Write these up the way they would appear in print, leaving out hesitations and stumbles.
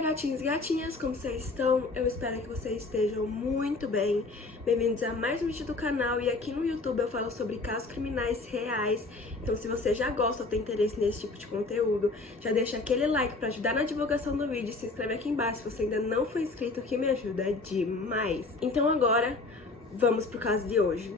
gatinhos e gatinhas, como vocês estão? Eu espero que vocês estejam muito bem. Bem-vindos a mais um vídeo do canal, e aqui no YouTube eu falo sobre casos criminais reais. Então se você já gosta ou tem interesse nesse tipo de conteúdo, já deixa aquele like pra ajudar na divulgação do vídeo e se inscreve aqui embaixo se você ainda não for inscrito, que me ajuda demais. Então agora, vamos pro caso de hoje.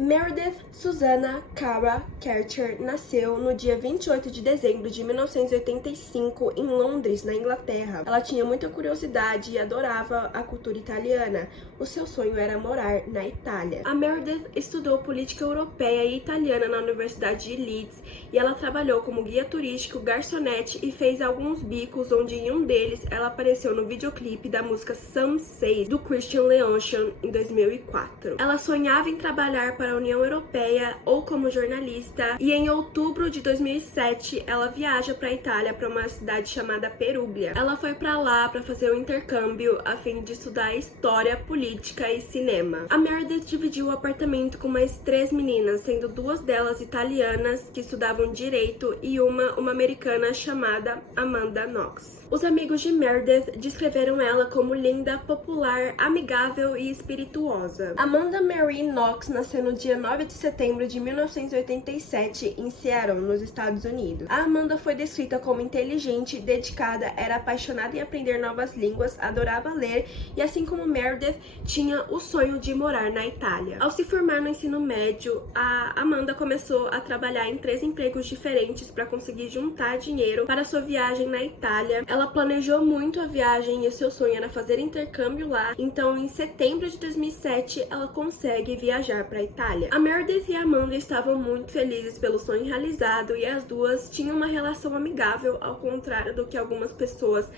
Meredith Susannah Cara Carter nasceu no dia 28 de dezembro de 1985 em Londres, na Inglaterra. Ela tinha muita curiosidade e adorava a cultura italiana. O seu sonho era morar na Itália. A Meredith estudou política europeia e italiana na Universidade de Leeds e ela trabalhou como guia turístico, garçonete e fez alguns bicos, onde em um deles ela apareceu no videoclipe da música Some Say, do Christian Leonchan, em 2004. Ela sonhava em trabalhar para a União Europeia ou como jornalista, e em outubro de 2007 ela viaja para a Itália, para uma cidade chamada Perugia. Ela foi para lá para fazer um intercâmbio a fim de estudar história, política e cinema. A Meredith dividiu o apartamento com mais 3 meninas, sendo 2 delas italianas que estudavam direito e uma americana chamada Amanda Knox. Os amigos de Meredith descreveram ela como linda, popular, amigável e espirituosa. Amanda Marie Knox nasceu no dia 9 de setembro de 1987 em Seattle, nos Estados Unidos. A Amanda foi descrita como inteligente, dedicada, era apaixonada em aprender novas línguas, adorava ler e, assim como Meredith, tinha o sonho de morar na Itália. Ao se formar no ensino médio, a Amanda começou a trabalhar em 3 empregos diferentes para conseguir juntar dinheiro para sua viagem na Itália. Ela planejou muito a viagem e o seu sonho era fazer intercâmbio lá, então em setembro de 2007 ela consegue viajar para a Itália. A Meredith e a Amanda estavam muito felizes pelo sonho realizado e as duas tinham uma relação amigável, ao contrário do que algumas pessoas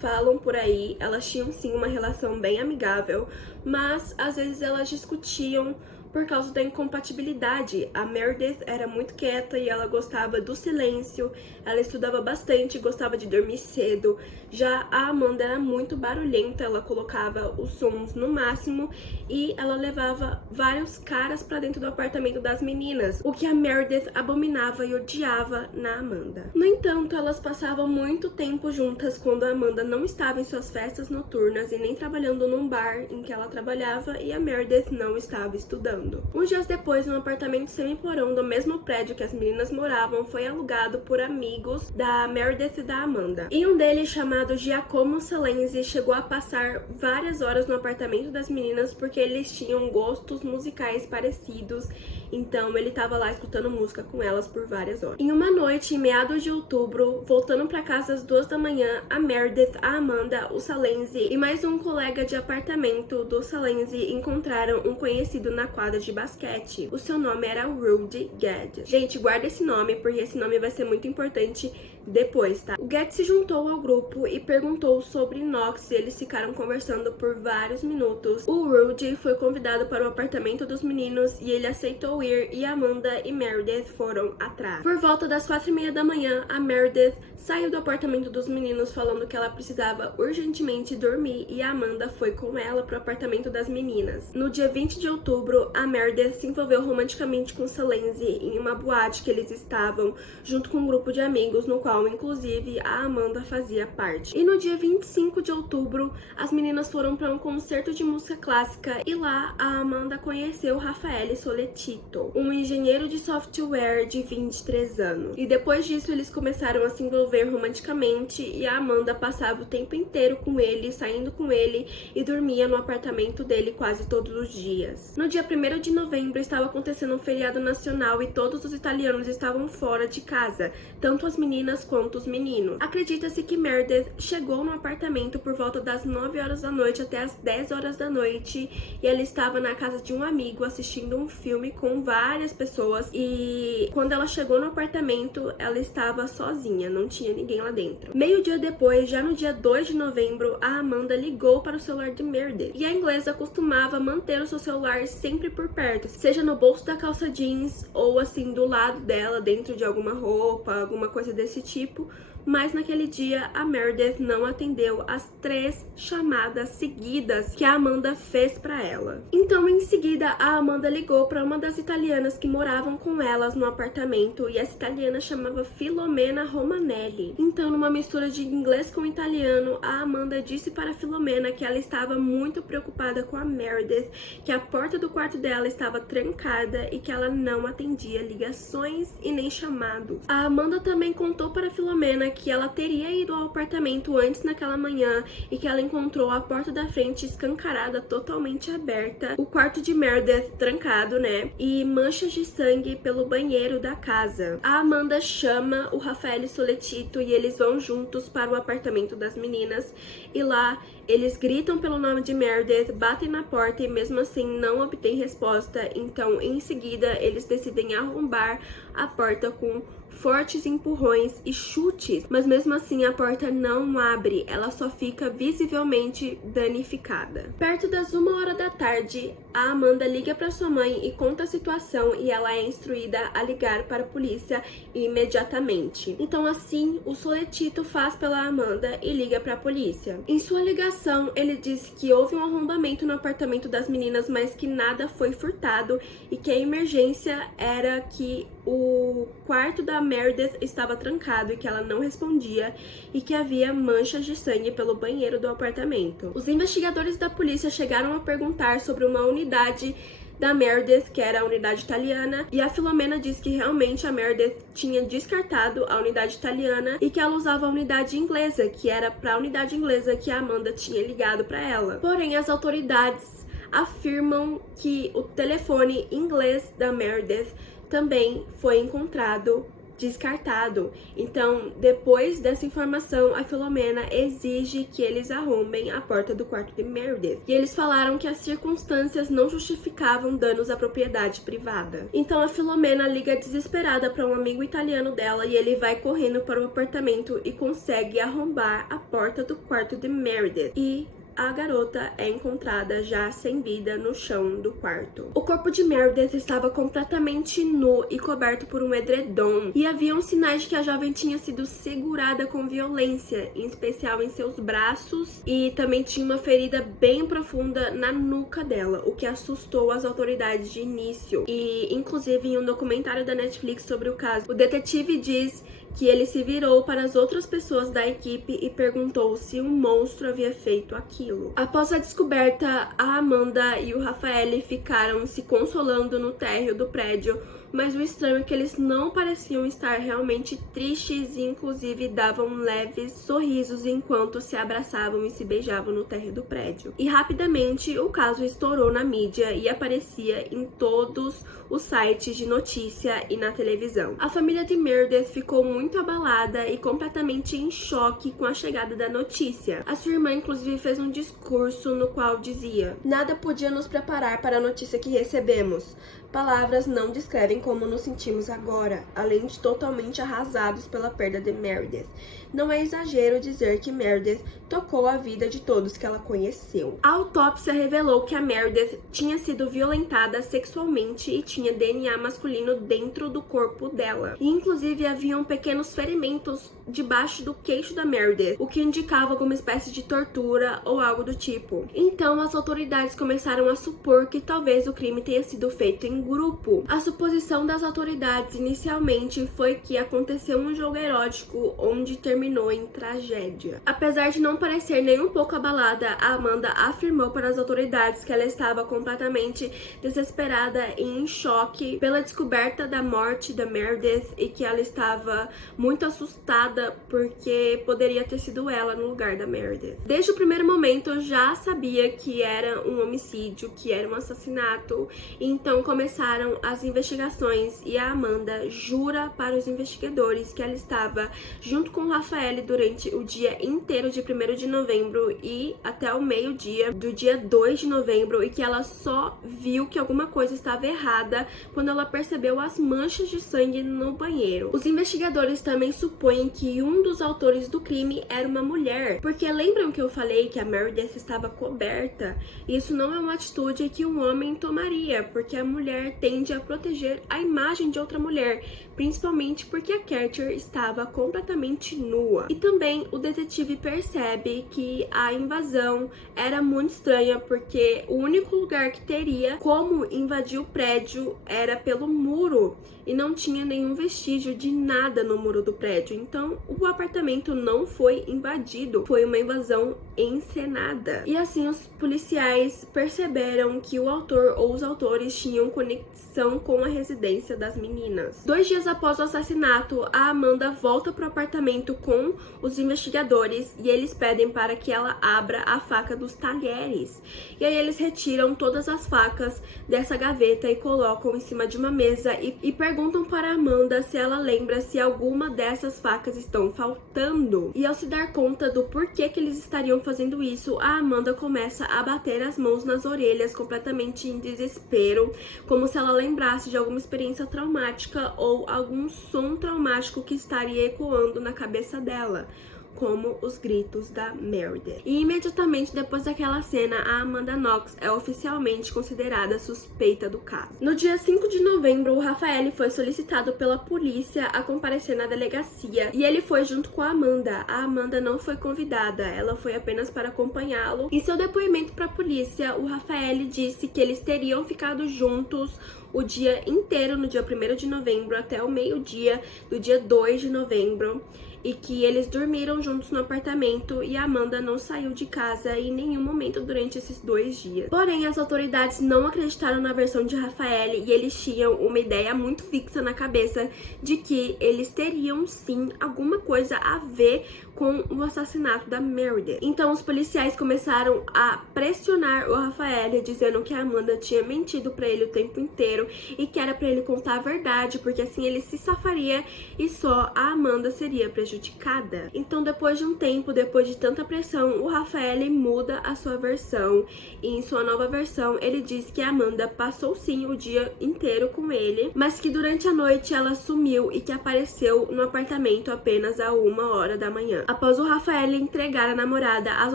falam por aí. Elas tinham sim uma relação bem amigável, mas às vezes elas discutiam por causa da incompatibilidade. A Meredith era muito quieta e ela gostava do silêncio, ela estudava bastante e gostava de dormir cedo. Já a Amanda era muito barulhenta, ela colocava os sons no máximo e ela levava vários caras pra dentro do apartamento das meninas, o que a Meredith abominava e odiava na Amanda. No entanto, elas passavam muito tempo juntas quando a Amanda não estava em suas festas noturnas e nem trabalhando num bar em que ela trabalhava, e a Meredith não estava estudando. Uns dias depois, um apartamento semi-porão do mesmo prédio que as meninas moravam foi alugado por amigos da Meredith e da Amanda. E um deles, chamado Giacomo Salenzi, chegou a passar várias horas no apartamento das meninas porque eles tinham gostos musicais parecidos, então ele estava lá escutando música com elas por várias horas. Em uma noite, em meados de outubro, voltando para casa às 2 da manhã, a Meredith, a Amanda, o Salenzi e mais um colega de apartamento do Salenzi encontraram um conhecido na quadra de basquete. O seu nome era Rudy Gad. Gente, guarda esse nome porque esse nome vai ser muito importante depois, tá? O Gad se juntou ao grupo e perguntou sobre Knox e eles ficaram conversando por vários minutos. O Rudy foi convidado para o apartamento dos meninos e ele aceitou ir, e Amanda e Meredith foram atrás. Por volta das 4h30 da manhã, a Meredith saiu do apartamento dos meninos falando que ela precisava urgentemente dormir, e a Amanda foi com ela pro apartamento das meninas. No dia 20 de outubro, a Meredith se envolveu romanticamente com Salenzi em uma boate que eles estavam, junto com um grupo de amigos, no qual inclusive a Amanda fazia parte. E no dia 25 de outubro, as meninas foram para um concerto de música clássica e lá a Amanda conheceu Raffaele Soletito, um engenheiro de software de 23 anos. E depois disso eles começaram a se envolver romanticamente e a Amanda passava o tempo inteiro com ele, saindo com ele, e dormia no apartamento dele quase todos os dias. No dia 1º de novembro estava acontecendo um feriado nacional e todos os italianos estavam fora de casa, tanto as meninas quanto os meninos. Acredita-se que Meredith chegou no apartamento por volta das 9 horas da noite até as 10 horas da noite, e ela estava na casa de um amigo assistindo um filme com várias pessoas, e quando ela chegou no apartamento ela estava sozinha, não tinha ninguém lá dentro. Meio dia depois, já no dia 2 de novembro, a Amanda ligou para o celular de Meredith, e a inglesa costumava manter o seu celular sempre por perto, seja no bolso da calça jeans ou assim do lado dela, dentro de alguma roupa, alguma coisa desse tipo, mas naquele dia a Meredith não atendeu as 3 chamadas seguidas que a Amanda fez para ela. Então, em seguida, a Amanda ligou para uma das italianas que moravam com elas no apartamento, e essa italiana chamava Filomena Romanelli. Então, numa mistura de inglês com italiano, a Amanda disse para a Filomena que ela estava muito preocupada com a Meredith, que a porta do quarto dela estava trancada e que ela não atendia ligações e nem chamados. A Amanda também contou para a Filomena que ela teria ido ao apartamento antes naquela manhã e que ela encontrou a porta da frente escancarada, totalmente aberta, o quarto de Meredith trancado, né, e manchas de sangue pelo banheiro da casa. A Amanda chama o Raffaele Soletito e eles vão juntos para o apartamento das meninas, e lá eles gritam pelo nome de Meredith, batem na porta e mesmo assim não obtêm resposta. Então, em seguida, eles decidem arrombar a porta com fortes empurrões e chutes, mas mesmo assim a porta não abre, ela só fica visivelmente danificada. Perto das 1h da tarde, a Amanda liga para sua mãe e conta a situação, e ela é instruída a ligar para a polícia imediatamente. Então assim, o Soletito faz pela Amanda e liga para a polícia. Em sua ligação, ele disse que houve um arrombamento no apartamento das meninas, mas que nada foi furtado e que a emergência era que o quarto da Meredith estava trancado e que ela não respondia, e que havia manchas de sangue pelo banheiro do apartamento. Os investigadores da polícia chegaram a perguntar sobre uma unidade da Meredith, que era a unidade italiana, e a Filomena disse que realmente a Meredith tinha descartado a unidade italiana e que ela usava a unidade inglesa, que era para a unidade inglesa que a Amanda tinha ligado para ela. Porém, as autoridades afirmam que o telefone inglês da Meredith também foi encontrado descartado. Então, depois dessa informação, a Filomena exige que eles arrombem a porta do quarto de Meredith. E eles falaram que as circunstâncias não justificavam danos à propriedade privada. Então, a Filomena liga desesperada para um amigo italiano dela e ele vai correndo para o apartamento e consegue arrombar a porta do quarto de Meredith. E a garota é encontrada já sem vida no chão do quarto. O corpo de Meredith estava completamente nu e coberto por um edredom, e haviam sinais de que a jovem tinha sido segurada com violência, em especial em seus braços, e também tinha uma ferida bem profunda na nuca dela, o que assustou as autoridades de início. E, inclusive, em um documentário da Netflix sobre o caso, o detetive diz que ele se virou para as outras pessoas da equipe e perguntou se um monstro havia feito aquilo. Após a descoberta, a Amanda e o Raffaele ficaram se consolando no térreo do prédio, mas o estranho é que eles não pareciam estar realmente tristes e inclusive davam leves sorrisos enquanto se abraçavam e se beijavam no térreo do prédio. E rapidamente o caso estourou na mídia e aparecia em todos os sites de notícia e na televisão. A família de Meredith ficou muito abalada e completamente em choque com a chegada da notícia. A sua irmã inclusive fez um discurso no qual dizia: "Nada podia nos preparar para a notícia que recebemos. Palavras não descrevem como nos sentimos agora, além de totalmente arrasados pela perda de Meredith. Não é exagero dizer que Meredith tocou a vida de todos que ela conheceu." A autópsia revelou que a Meredith tinha sido violentada sexualmente e tinha DNA masculino dentro do corpo dela. E inclusive haviam pequenos ferimentos debaixo do queixo da Meredith, o que indicava alguma espécie de tortura ou algo do tipo. Então as autoridades começaram a supor que talvez o crime tenha sido feito em grupo. A suposição das autoridades inicialmente foi que aconteceu um jogo erótico onde terminou em tragédia. Apesar de não parecer nem um pouco abalada, a Amanda afirmou para as autoridades que ela estava completamente desesperada e em choque pela descoberta da morte da Meredith e que ela estava muito assustada porque poderia ter sido ela no lugar da Meredith. Desde o primeiro momento eu já sabia que era um homicídio, que era um assassinato, então começaram as investigações e a Amanda jura para os investigadores que ela estava junto com o Raffaele durante o dia inteiro de 1º de novembro e até o meio-dia do dia 2 de novembro, e que ela só viu que alguma coisa estava errada quando ela percebeu as manchas de sangue no banheiro. Os investigadores também supõem que que um dos autores do crime era uma mulher. Porque lembram que eu falei que a Meredith estava coberta? Isso não é uma atitude que um homem tomaria, porque a mulher tende a proteger a imagem de outra mulher, principalmente porque a Carter estava completamente nua. E também o detetive percebe que a invasão era muito estranha, porque o único lugar que teria como invadir o prédio era pelo muro e não tinha nenhum vestígio de nada no muro do prédio. Então o apartamento não foi invadido, foi uma invasão encenada. E assim os policiais perceberam que o autor ou os autores tinham conexão com a residência das meninas. 2 dias após o assassinato, a Amanda volta pro apartamento com os investigadores e eles pedem para que ela abra a faca dos talheres. E aí eles retiram todas as facas dessa gaveta e colocam em cima de uma mesa e perguntam para a Amanda se ela lembra se alguma dessas facas estão faltando. E ao se dar conta do porquê que eles estariam fazendo isso, a Amanda começa a bater as mãos nas orelhas, completamente em desespero, como se ela lembrasse de alguma experiência traumática ou algum som traumático que estaria ecoando na cabeça dela, como os gritos da Meredith. E imediatamente depois daquela cena, a Amanda Knox é oficialmente considerada suspeita do caso. No dia 5 de novembro, o Rafael foi solicitado pela polícia a comparecer na delegacia e ele foi junto com a Amanda. A Amanda não foi convidada, ela foi apenas para acompanhá-lo. Em seu depoimento para a polícia, o Rafael disse que eles teriam ficado juntos o dia inteiro, no dia 1º de novembro até o meio-dia do dia 2 de novembro, e que eles dormiram juntos no apartamento e a Amanda não saiu de casa em nenhum momento durante esses 2 dias. Porém, as autoridades não acreditaram na versão de Rafael e eles tinham uma ideia muito fixa na cabeça de que eles teriam sim alguma coisa a ver com o assassinato da Meredith. Então os policiais começaram a pressionar o Rafael, dizendo que a Amanda tinha mentido pra ele o tempo inteiro e que era pra ele contar a verdade, porque assim ele se safaria e só a Amanda seria prejudicada. Então depois de um tempo, depois de tanta pressão, o Rafael muda a sua versão e em sua nova versão ele diz que a Amanda passou sim o dia inteiro com ele, mas que durante a noite ela sumiu e que apareceu no apartamento apenas a 1h da manhã. Após o Rafael entregar a namorada, as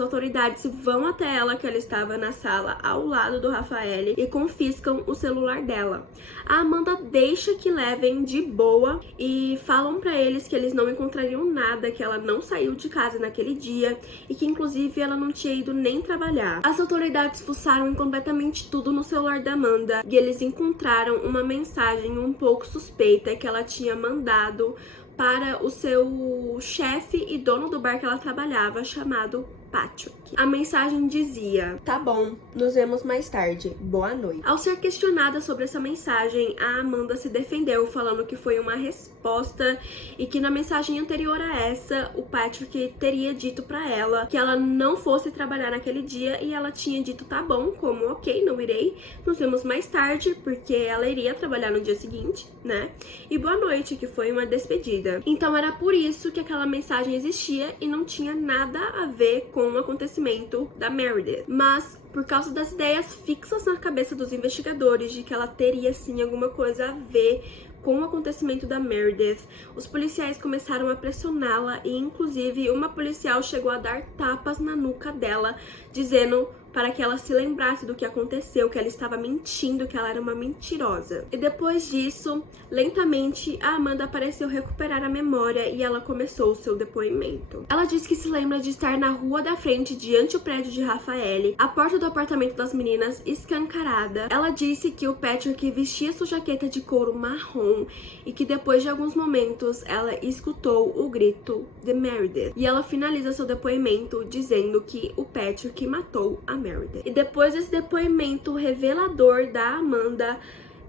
autoridades vão até ela, que ela estava na sala ao lado do Rafael, e confiscam o celular dela. A Amanda deixa que levem de boa e falam pra eles que eles não encontrariam nada, que ela não saiu de casa naquele dia e que inclusive ela não tinha ido nem trabalhar. As autoridades fuçaram completamente tudo no celular da Amanda e eles encontraram uma mensagem um pouco suspeita que ela tinha mandado para o seu chefe e dono do bar que ela trabalhava, chamado Patrick. A mensagem dizia: "Tá bom, nos vemos mais tarde. Boa noite." Ao ser questionada sobre essa mensagem, a Amanda se defendeu, falando que foi uma resposta e que na mensagem anterior a essa, o Patrick teria dito pra ela que ela não fosse trabalhar naquele dia e ela tinha dito "tá bom", como "ok, não irei, nos vemos mais tarde", porque ela iria trabalhar no dia seguinte, né? E "boa noite", que foi uma despedida. Então era por isso que aquela mensagem existia e não tinha nada a ver com o acontecimento da Meredith. Mas por causa das ideias fixas na cabeça dos investigadores de que ela teria sim alguma coisa a ver com o acontecimento da Meredith, os policiais começaram a pressioná-la e inclusive uma policial chegou a dar tapas na nuca dela, dizendo para que ela se lembrasse do que aconteceu, que ela estava mentindo, que ela era uma mentirosa. E depois disso, lentamente, a Amanda pareceu recuperar a memória e ela começou o seu depoimento. Ela disse que se lembra de estar na rua da frente, diante do prédio de Rafael, a porta do apartamento das meninas escancarada. Ela disse que o Patrick vestia sua jaqueta de couro marrom e que depois de alguns momentos, ela escutou o grito de Meredith. E ela finaliza seu depoimento dizendo que o Patrick matou a Meredith. E depois desse depoimento revelador da Amanda,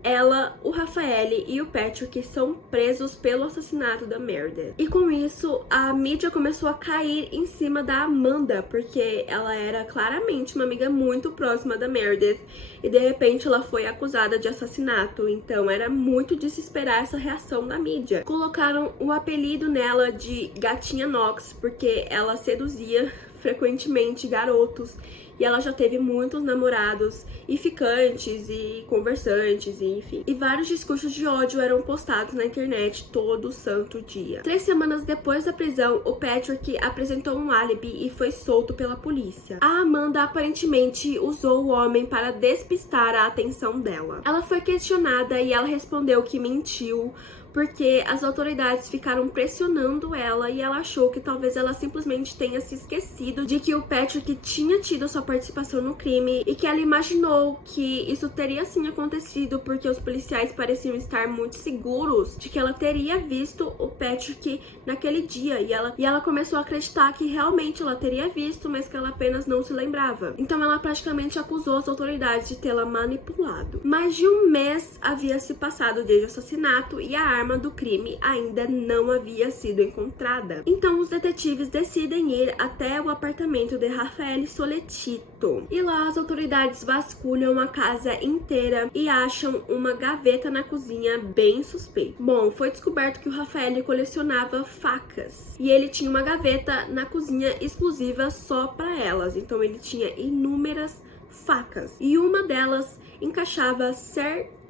ela, o Rafael e o Patrick são presos pelo assassinato da Meredith. E com isso, a mídia começou a cair em cima da Amanda, porque ela era claramente uma amiga muito próxima da Meredith e de repente ela foi acusada de assassinato. Então era muito de se esperar essa reação da mídia. Colocaram o apelido nela de Gatinha Knox, porque ela seduzia frequentemente garotos e ela já teve muitos namorados e ficantes e conversantes, e enfim. E vários discursos de ódio eram postados na internet todo santo dia. 3 semanas depois da prisão, o Patrick apresentou um álibi e foi solto pela polícia. A Amanda aparentemente usou o homem para despistar a atenção dela. Ela foi questionada e ela respondeu que mentiu, porque as autoridades ficaram pressionando ela e ela achou que talvez ela simplesmente tenha se esquecido de que o Patrick tinha tido sua participação no crime e que ela imaginou que isso teria sim acontecido porque os policiais pareciam estar muito seguros de que ela teria visto o Patrick naquele dia e ela começou a acreditar que realmente ela teria visto, mas que ela apenas não se lembrava. Então ela praticamente acusou as autoridades de tê-la manipulado. Mais de um mês havia se passado desde o assassinato e a arma do crime ainda não havia sido encontrada. Então os detetives decidem ir até o apartamento de Rafael Soletito. E lá as autoridades vasculham a casa inteira e acham uma gaveta na cozinha bem suspeita. Bom, foi descoberto que o Rafael colecionava facas e ele tinha uma gaveta na cozinha exclusiva só para elas. Então ele tinha inúmeras facas e uma delas encaixava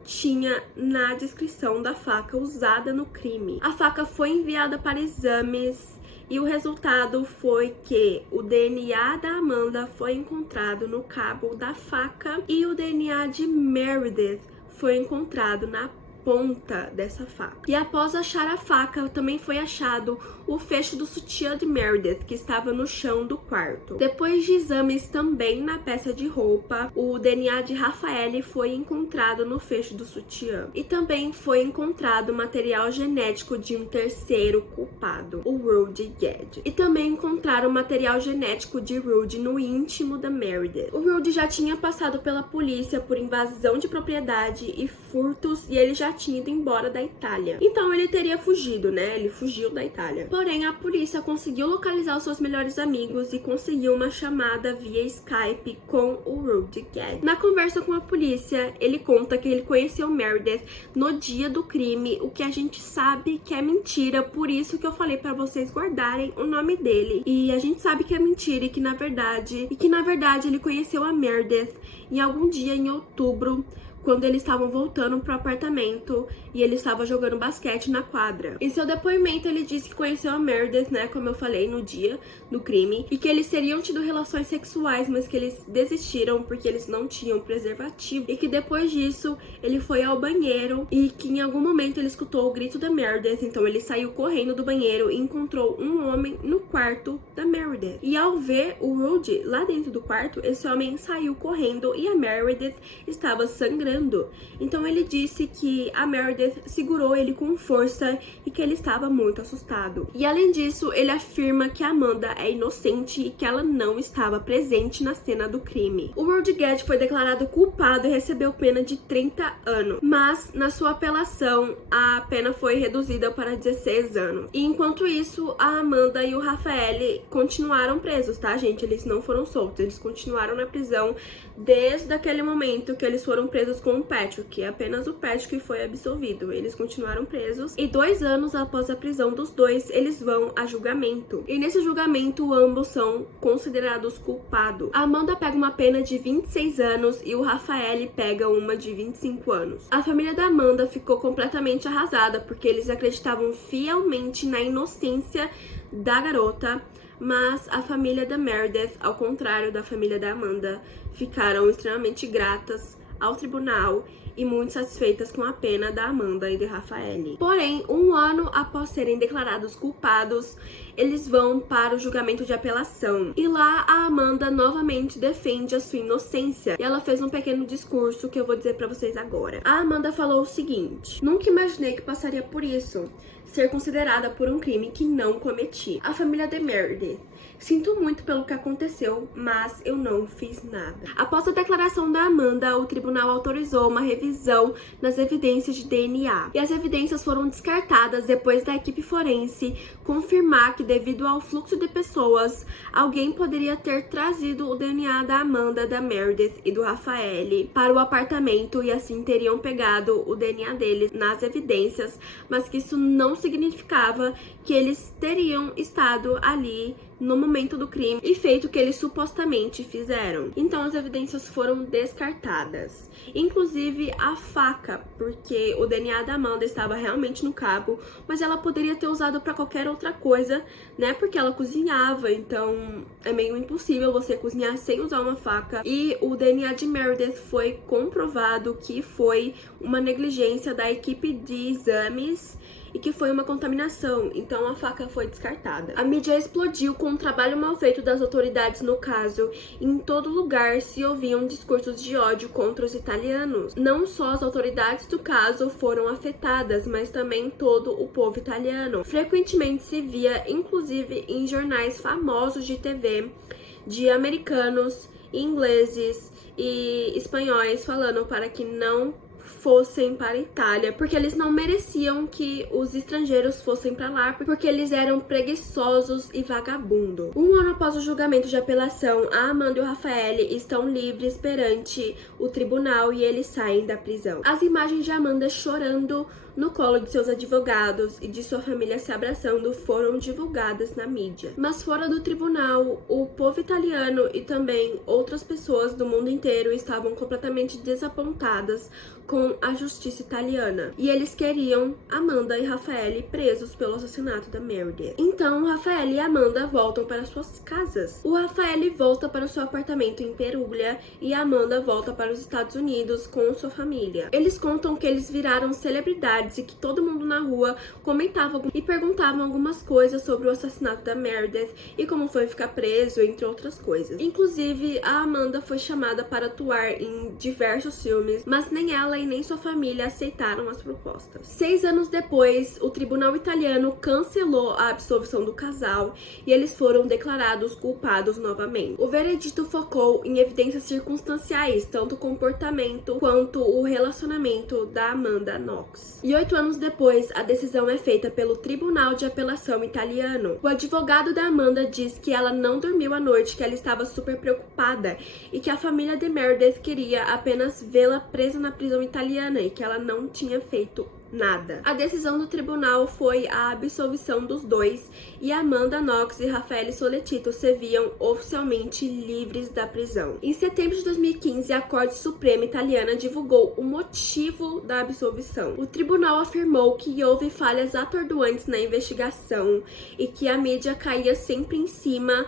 tinha na descrição da faca usada no crime. A faca foi enviada para exames e o resultado foi que o DNA da Amanda foi encontrado no cabo da faca e o DNA de Meredith foi encontrado na ponta dessa faca. E após achar a faca, também foi achado o fecho do sutiã de Meredith, que estava no chão do quarto. Depois de exames também na peça de roupa, o DNA de Rafael foi encontrado no fecho do sutiã. E também foi encontrado material genético de um terceiro culpado, o Rudy Guede. E também encontraram material genético de Rudy no íntimo da Meredith. O Rudy já tinha passado pela polícia por invasão de propriedade e furtos, e ele já tinha ido embora da Itália. Então ele teria fugido, né? Ele fugiu da Itália. Porém, a polícia conseguiu localizar os seus melhores amigos e conseguiu uma chamada via Skype com o Rudy Guede. Na conversa com a polícia, ele conta que ele conheceu Meredith no dia do crime, o que a gente sabe que é mentira, por isso que eu falei pra vocês guardarem o nome dele. E a gente sabe que é mentira e que na verdade ele conheceu a Meredith em algum dia em outubro, quando eles estavam voltando pro apartamento e ele estava jogando basquete na quadra. Em seu depoimento, ele disse que conheceu a Meredith, né, como eu falei, no dia do crime, e que eles teriam tido relações sexuais, mas que eles desistiram porque eles não tinham preservativo, e que depois disso, ele foi ao banheiro e que em algum momento ele escutou o grito da Meredith, então ele saiu correndo do banheiro e encontrou um homem no quarto da Meredith. E ao ver o Rudy lá dentro do quarto, esse homem saiu correndo e a Meredith estava sangrando. Então ele disse que a Meredith segurou ele com força e que ele estava muito assustado. E além disso, ele afirma que a Amanda é inocente e que ela não estava presente na cena do crime. O Rudy Guede foi declarado culpado e recebeu pena de 30 anos, mas na sua apelação a pena foi reduzida para 16 anos. E enquanto isso, a Amanda e o Rafael continuaram presos, tá, gente? Eles não foram soltos, eles continuaram na prisão desde aquele momento que eles foram presos com o Patrick. Apenas o Patrick foi absolvido. Eles continuaram presos e 2 anos após a prisão dos dois, eles vão a julgamento. E nesse julgamento, ambos são considerados culpados. A Amanda pega uma pena de 26 anos e o Rafael pega uma de 25 anos. A família da Amanda ficou completamente arrasada porque eles acreditavam fielmente na inocência da garota, mas a família da Meredith, ao contrário da família da Amanda, ficaram extremamente gratas ao tribunal e muito satisfeitas com a pena da Amanda e de Rafael. Porém, 1 ano após serem declarados culpados, eles vão para o julgamento de apelação. E lá a Amanda novamente defende a sua inocência. E ela fez um pequeno discurso que eu vou dizer pra vocês agora. A Amanda falou o seguinte: nunca imaginei que passaria por isso, ser considerada por um crime que não cometi. A família de Meredith: sinto muito pelo que aconteceu, mas eu não fiz nada. Após a declaração da Amanda, o tribunal autorizou uma revisão nas evidências de DNA. E as evidências foram descartadas depois da equipe forense confirmar que, devido ao fluxo de pessoas, alguém poderia ter trazido o DNA da Amanda, da Meredith e do Rafael para o apartamento e assim teriam pegado o DNA deles nas evidências, mas que isso não significava que eles teriam estado ali no momento do crime e feito o que eles supostamente fizeram. Então as evidências foram descartadas, inclusive a faca, porque o DNA da Amanda estava realmente no cabo, mas ela poderia ter usado para qualquer outra coisa, né? Porque ela cozinhava, então é meio impossível você cozinhar sem usar uma faca. E o DNA de Meredith foi comprovado que foi uma negligência da equipe de exames e que foi uma contaminação, então a faca foi descartada. A mídia explodiu com o trabalho mal feito das autoridades no caso, e em todo lugar se ouviam discursos de ódio contra os italianos. Não só as autoridades do caso foram afetadas, mas também todo o povo italiano. Frequentemente se via, inclusive em jornais famosos de TV, de americanos, ingleses e espanhóis falando para que não fossem para a Itália, porque eles não mereciam que os estrangeiros fossem para lá, porque eles eram preguiçosos e vagabundos. Um ano após o julgamento de apelação, a Amanda e o Raffaele estão livres perante o tribunal e eles saem da prisão. As imagens de Amanda chorando no colo de seus advogados e de sua família se abraçando foram divulgadas na mídia. Mas fora do tribunal, o povo italiano e também outras pessoas do mundo inteiro estavam completamente desapontadas com a justiça italiana. E eles queriam Amanda e Raffaele presos pelo assassinato da Meredith. Então, Raffaele e Amanda voltam para suas casas. O Raffaele volta para o seu apartamento em Perugia e a Amanda volta para os Estados Unidos com sua família. Eles contam que eles viraram celebridades e que todo mundo na rua comentava e perguntavam algumas coisas sobre o assassinato da Meredith e como foi ficar preso, entre outras coisas. Inclusive, a Amanda foi chamada para atuar em diversos filmes, mas nem ela e nem sua família aceitaram as propostas. 6 anos depois, o tribunal italiano cancelou a absolvição do casal e eles foram declarados culpados novamente. O veredito focou em evidências circunstanciais, tanto o comportamento quanto o relacionamento da Amanda Knox. E 8 anos depois, a decisão é feita pelo Tribunal de Apelação italiano. O advogado da Amanda diz que ela não dormiu à noite, que ela estava super preocupada e que a família de Meredith queria apenas vê-la presa na prisão italiana e que ela não tinha feito nada. A decisão do tribunal foi a absolvição dos dois e Amanda Knox e Raffaele Soletito se viam oficialmente livres da prisão. Em setembro de 2015, a Corte Suprema Italiana divulgou o motivo da absolvição. O tribunal afirmou que houve falhas atordoantes na investigação e que a mídia caía sempre em cima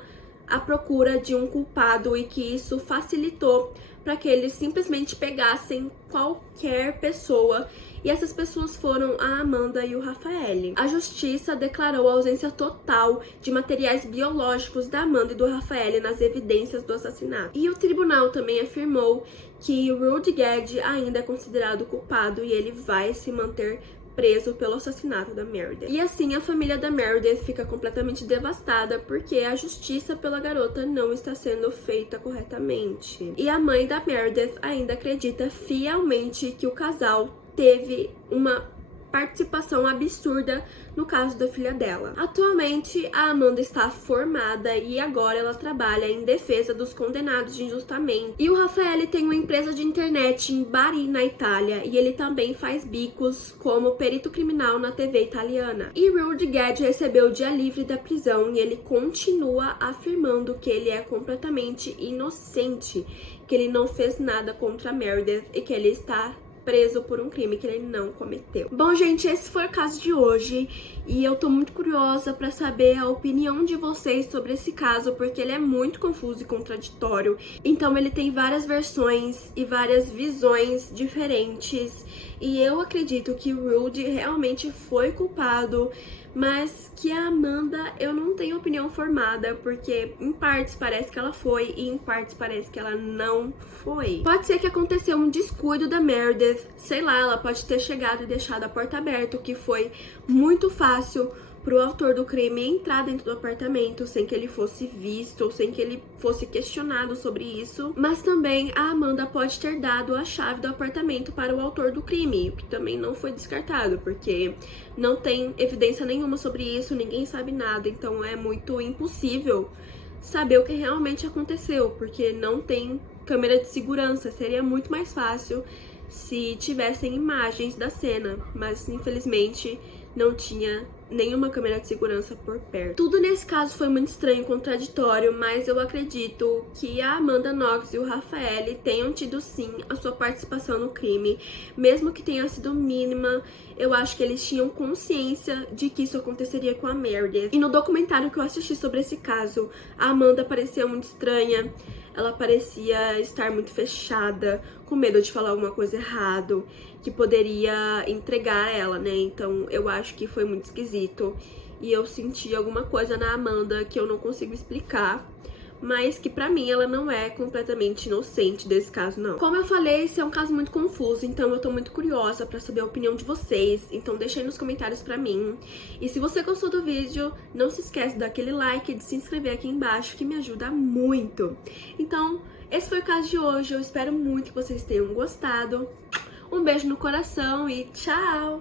à procura de um culpado e que isso facilitou para que eles simplesmente pegassem qualquer pessoa, e essas pessoas foram a Amanda e o Raffaele. A justiça declarou a ausência total de materiais biológicos da Amanda e do Raffaele nas evidências do assassinato. E o tribunal também afirmou que Rudy Guede ainda é considerado culpado e ele vai se manter preso pelo assassinato da Meredith. E assim a família da Meredith fica completamente devastada porque a justiça pela garota não está sendo feita corretamente. E a mãe da Meredith ainda acredita fielmente que o casal teve uma participação absurda no caso da filha dela. Atualmente, a Amanda está formada e agora ela trabalha em defesa dos condenados injustamente. E o Raffaele tem uma empresa de internet em Bari, na Itália, e ele também faz bicos como perito criminal na TV italiana. E Rudy Guede recebeu o dia livre da prisão e ele continua afirmando que ele é completamente inocente, que ele não fez nada contra a Meredith e que ele está preso por um crime que ele não cometeu. Bom, gente, esse foi o caso de hoje e eu tô muito curiosa pra saber a opinião de vocês sobre esse caso, porque ele é muito confuso e contraditório. Então ele tem várias versões e várias visões diferentes e eu acredito que o Rudy realmente foi culpado, mas que a Amanda eu não tenho opinião formada, porque em partes parece que ela foi e em partes parece que ela não foi. Pode ser que aconteceu um descuido da Meredith, sei lá, ela pode ter chegado e deixado a porta aberta, o que foi muito fácil pro autor do crime entrar dentro do apartamento sem que ele fosse visto ou sem que ele fosse questionado sobre isso. Mas também a Amanda pode ter dado a chave do apartamento para o autor do crime, o que também não foi descartado, porque não tem evidência nenhuma sobre isso, ninguém sabe nada, então é muito impossível saber o que realmente aconteceu, porque não tem câmera de segurança. Seria muito mais fácil se tivessem imagens da cena, mas infelizmente não tinha nenhuma câmera de segurança por perto. Tudo nesse caso foi muito estranho e contraditório, mas eu acredito que a Amanda Knox e o Rafael tenham tido sim a sua participação no crime, mesmo que tenha sido mínima. Eu acho que eles tinham consciência de que isso aconteceria com a Meredith. E no documentário que eu assisti sobre esse caso, a Amanda parecia muito estranha. Ela parecia estar muito fechada, com medo de falar alguma coisa errado, que poderia entregar ela, né? Então eu acho que foi muito esquisito. E eu senti alguma coisa na Amanda que eu não consigo explicar, mas que pra mim ela não é completamente inocente desse caso, não. Como eu falei, esse é um caso muito confuso, então eu tô muito curiosa pra saber a opinião de vocês, então deixa aí nos comentários pra mim. E se você gostou do vídeo, não se esquece de dar aquele like e de se inscrever aqui embaixo, que me ajuda muito. Então, esse foi o caso de hoje, eu espero muito que vocês tenham gostado. Um beijo no coração e tchau!